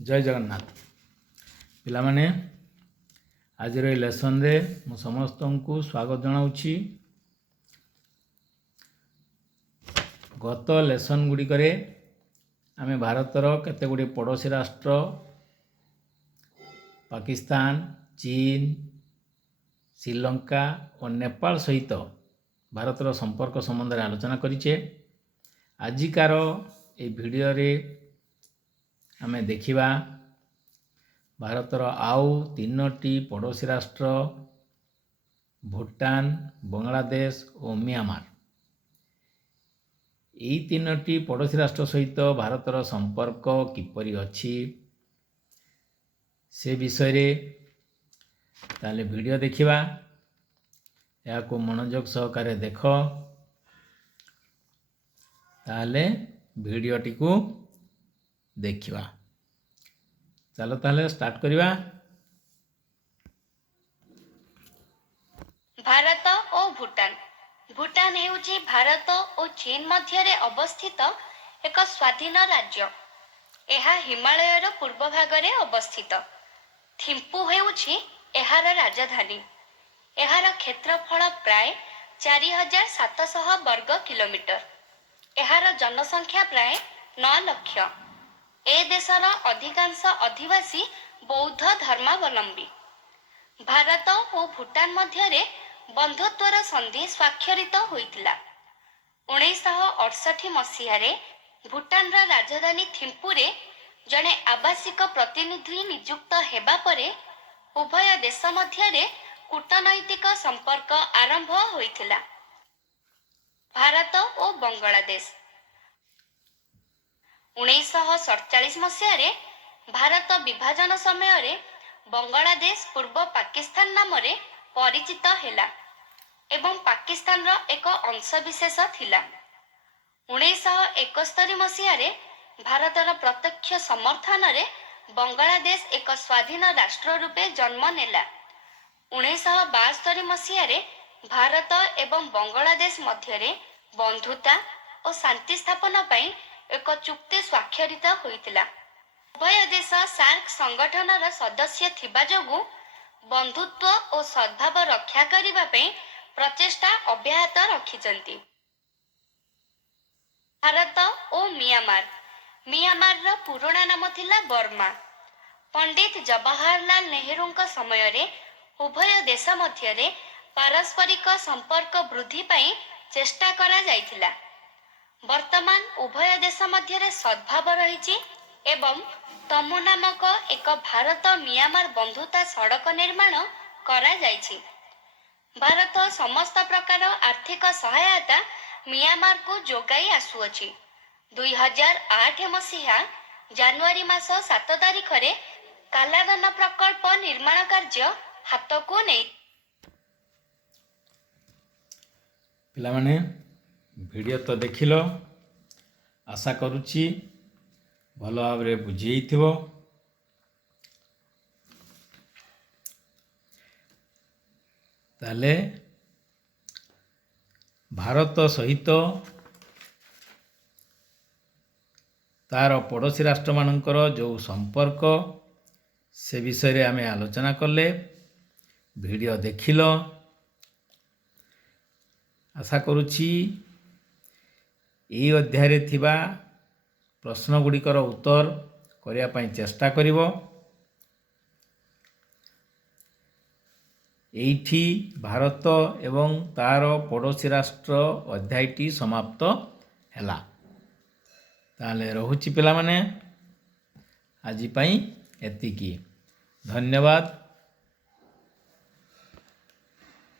जय जगन्नाथ पिलामाने आज लेसन रे मु समस्त को स्वागत जनाऊँगी। गत लेसन गुड़िक आम भारतर केते गुड़ी पड़ोसी राष्ट्र पाकिस्तान, चीन, श्रीलंका और नेपाल सहित भारतर संपर्क संबंध में आलोचना करिचे। आजिकार ये वीडियो रे आमे देखिबा भारतर आउ 3टी पड़ोसी राष्ट्र भूटान, बांग्लादेश और म्यांमार। यही 3टी पड़ोसी राष्ट्र सहित भारतर संपर्क किपरि अछि से विषय रे ताले वीडियो देखिबा। या को मनोयोग सहकारे देख ताले वीडियो टी को देखिबा। चलो ताले स्टार्ट करिबा। भारत और भूटान। भूटान हेउची भारत और चीन मध्य अवस्थित एक स्वाधीन राज्य। यह हिमालय रो पूर्व भाग रे अवस्थित। थिम्पू हेउची एहार राजधानी। एहार क्षेत्रफल प्राय 4700 वर्ग किलोमीटर। एहार जनसंख्या प्राय 9 लाख। ए देशर अधिकांश अधिवासी बौद्ध धर्मावलंबी। भारत और भूटान मध्य बंधुत्वर संधि स्वाक्षरित होइतिला। 1968 मसीह भूटान राजधानी थिम्पू रे जड़े आवासिक प्रतिनिधि नियुक्त हेबा परे उभय देश मध्य कूटनैतिक संपर्क आरंभ होइतिला। भारत और बांग्लादेश। 1947 मसीह भारत विभाजन समय बांग्लादेश पूर्व पाकिस्तान नाम परिचित हेला एवं पाकिस्तान एक अंशविशेष थिला। 1971 मसीह भारतर प्रत्यक्ष समर्थन रे बांग्लादेश एक स्वाधीन राष्ट्र रूपे जन्म नेला। 1972 मसीह भारत एवं बांग्लादेश मध्य बंधुता और शांति स्थापन पई एक चुक्ति स्वाक्षरित होइतिला। उभय देश सार्क संगठन सदस्य थिबा जोगु बंधुत्व और सद्भाव रक्षा करिबा पई प्रचेष्टा अब्याहत रखिचंती। भारत और म्यांमार। म्यांमार रो पुराना नाम थिला बर्मा। पंडित जवाहरलाल नेहरू समय रे उभय देश मध्य पारस्परिक संपर्क वृद्धि पई चेष्टा करा जाइथिला। वर्तमान उभय देश मध्य सद्भाव रही एवं तमु नामक एक भारत म्यांमार बंधुता सड़क निर्माण करा जाइछि। भारत समस्त प्रकार आर्थिक सहायता म्यांमार को जोगाई आसुअछि। 2008 मसीहा जनवरी मास 7 तारिख रे कालागन प्रकल्प निर्माण कार्य हाथ को नहीं। पिला माने वीडियो तो देखिल, आशा करुच्ची भल भाव बुझे थिबो। ताले भारत सहित तार पड़ोसी राष्ट्र मानकर जो संपर्क से विषय रे आमे आलोचना कले। वीडियो देखिल, आशा करुच्ची यही अध्याय रे थिबा प्रश्न गुड़िकर उत्तर करिया पई चेष्टा करिवो। एठी भारत एवं तार पड़ोसी राष्ट्र अध्यायटी समाप्त हैला। ताले रहुची पिला माने आजि पई एतिकी। धन्यवाद।